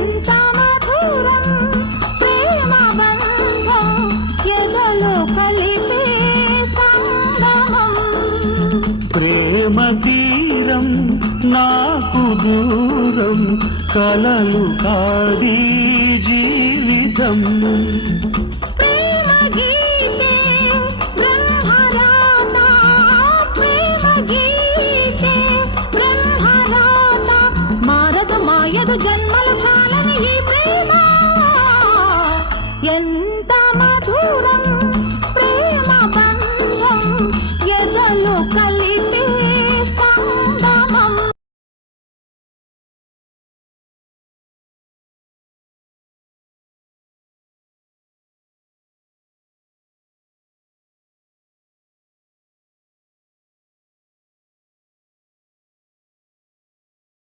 ఎంత మధురం ప్రేమ బంధం ఎదలో కలిపే సంగమం. ప్రేమ తీరం నాకు దూరం కలలు కాది జీవితం. ప్రేమ గీతే బ్రహ్మరాత, ప్రేమ గీతే బ్రహ్మరాత, మారదు మాయదు జన్మల చాలని ఈ ప్రేమ.